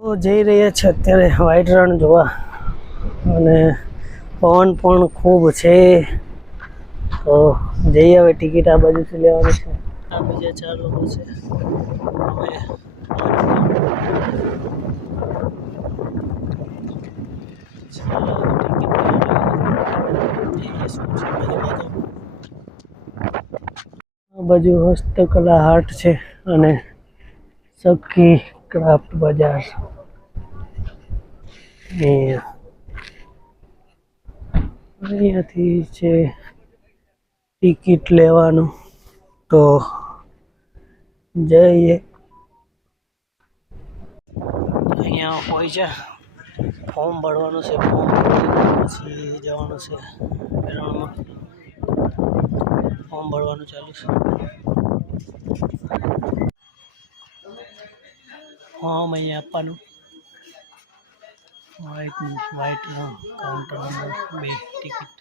તો જઈ રહ્યા છે અત્યારે વ્હાઈટ રણ જોવા અને પવન પણ ખૂબ છે. તો જઈએ હવે ટિકિટ આ બાજુથી લેવાની છે. આ બીજા 4 લોકો છે. આ બાજુ હસ્તકલા હાટ છે અને સખી ક્રાફ્ટ બજાર. અહીંયાથી છે ટિકિટ લેવાનું. તો જઈએ. અહીંયા હોય છે ફોર્મ ભરવાનું છે. ફોર્મ પછી જવાનું છે રણમાં. ફોર્મ ભરવાનું ચાલુ છે. ફોર્મ અહીંયા આપવાનું. White counter number 2 ticket.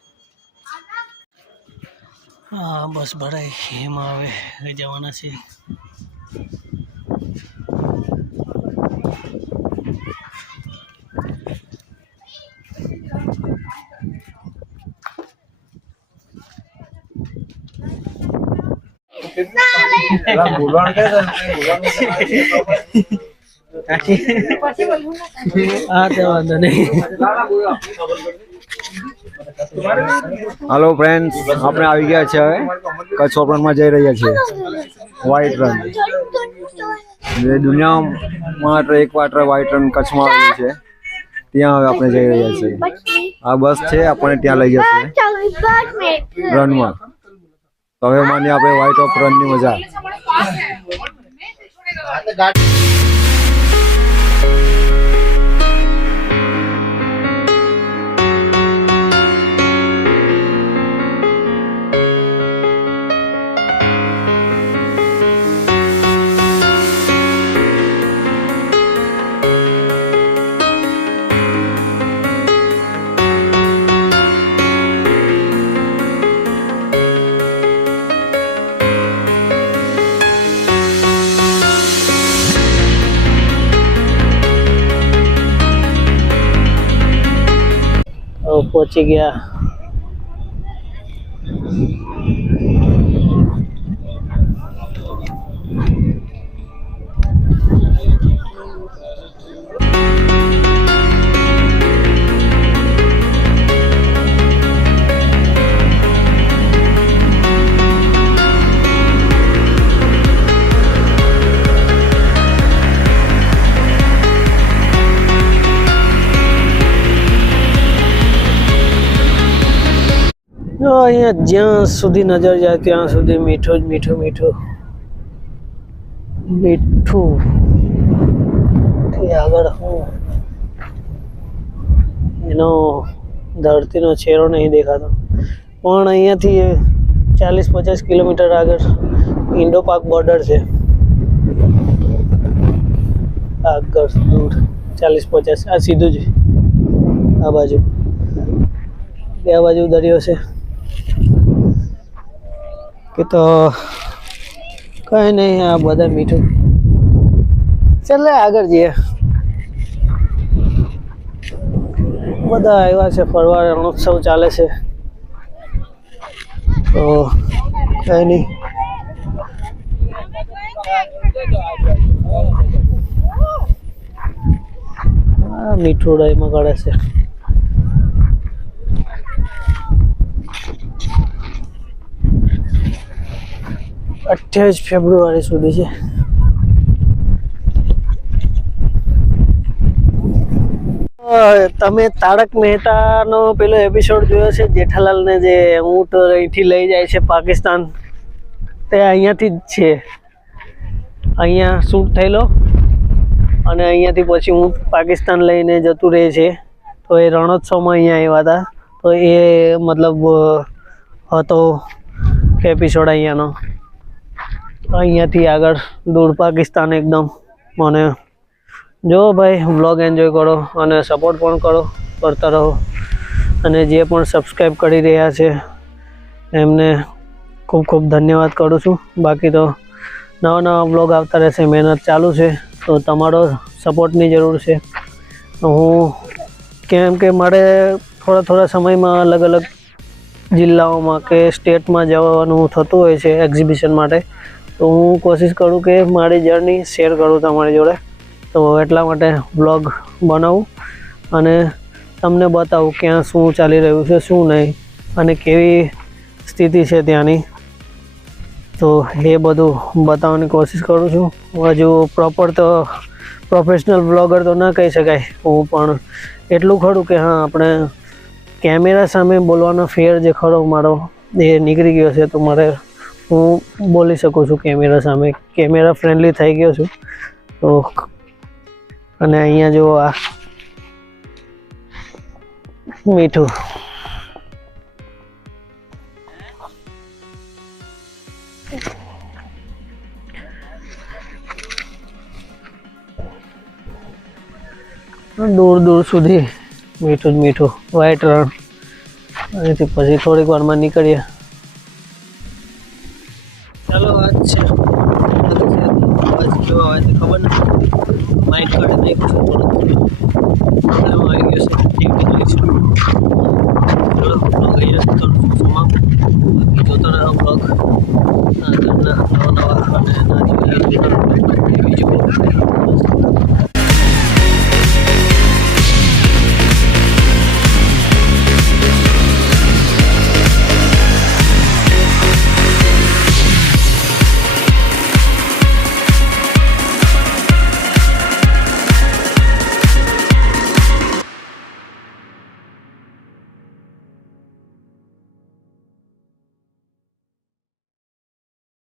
હા બસ ભરાય એમાં હવે જવાના છે. हेलो फ्रेंड्स, આપણે આવી ગયા છે હવે કચ્છ ઓપનમાં જઈ રહ્યા છીએ. વ્હાઈટ રન જે દુનિયામાં એક માત્ર વ્હાઈટ રન કચ્છમાં આવેલું છે. ત્યાં હવે આપણે જઈ રહ્યા છીએ. આ બસ છે આપણને ત્યાં લઈ જશે રનમાં. તો હવે માની આપણે વ્હાઈટ ઓફ રનની મજા. પહોંચી ગયા. અહીંયા જ્યાં સુધી નજર જાય ત્યાં સુધી મીઠું જ મીઠું મીઠું મીઠું. આગળ હું એનો ધરતીનો ચહેરો નહીં દેખાતો. પણ અહીંયાથી 40-50 કિલોમીટર આગળ ઇન્ડો પાક બોર્ડર છે. આગળ દૂર 40-50 આ સીધું જ આ બાજુ. બે બાજુ દરિયો છે કે તો કઈ નહીં. આ બધા મીઠું. ચાલે આગળ જઈએ. બધા આવ્યા છે ફરવા. રણોત્સવ ચાલે છે તો કઈ નહીં. આ મીઠું એમાં કાઢે છે. $28 ફેબ્રુઆરી સુધી છે. તમે તારક મહેતાનો પેલો એપિસોડ જોયો છે? જેઠાલાલને જે ઊંટ અહીંથી લઈ જાય છે પાકિસ્તાન, તે અહીંયાથી જ છે. અહીંયા શૂટ થયેલો અને અહીંયાથી પછી ઊંટ પાકિસ્તાન લઈને જતું રહે છે. તો એ રણોત્સવમાં અહીંયા આવ્યા હતા. તો એ મતલબ હતો એપિસોડ અહીંયાનો. અહીંયાથી આગળ દૂર પાકિસ્તાન એકદમ. મને જો ભાઈ વ્લોગ એન્જોય કરો અને સપોર્ટ પણ કરતા રહો. અને જે પણ સબસ્ક્રાઈબ કરી રહ્યા છે એમને ખૂબ ખૂબ ધન્યવાદ કરું છું. બાકી તો નવા વ્લોગ આવતા રહેશે. મહેનત ચાલુ છે તો તમારો સપોર્ટની જરૂર છે. હું કેમ કે મારે થોડા સમયમાં અલગ અલગ જિલ્લાઓમાં કે સ્ટેટમાં જવાનું થતું હોય છે એક્ઝિબિશન માટે, તો હું કોશિશ કરું કે મારી જર્ની શેર કરું તમારી જોડે. તો એટલા માટે બ્લોગ બનાવું અને તમને બતાવું ક્યાં શું ચાલી રહ્યું છે, શું નહીં, અને કેવી સ્થિતિ છે ત્યાંની. તો એ બધું બતાવવાની કોશિશ કરું છું. હજુ પ્રોપર તો પ્રોફેશનલ બ્લોગર તો ના કહી શકાય હું, પણ એટલું ખરું કે હા, આપણે કેમેરા સામે બોલવાનો ફેર જે ખરો મારો એ નીકળી ગયો છે. તો મારે હું બોલી શકું છું કેમેરા સામે, કેમેરા ફ્રેન્ડલી થઈ ગયો છું. તો અને અહીંયા જો આ મીઠું, દૂર દૂર સુધી મીઠું જ મીઠું, વ્હાઈટ રણ. અહીંથી પછી થોડીક વારમાં નીકળીએ. ચાલો આજ છે, આજ કેવા આવે છે ખબર નથી. માઇન્ડ કાઢી નાખ્યું છે થોડું, પ્રોબ્લેમ આવી ગયો છે, ઠીક છે. ચલો બ્લોગ અહીંયા થોડું સમાપ્ત. બાકી જોતા રહો બ્લોગ, આગળના નવા અને નાની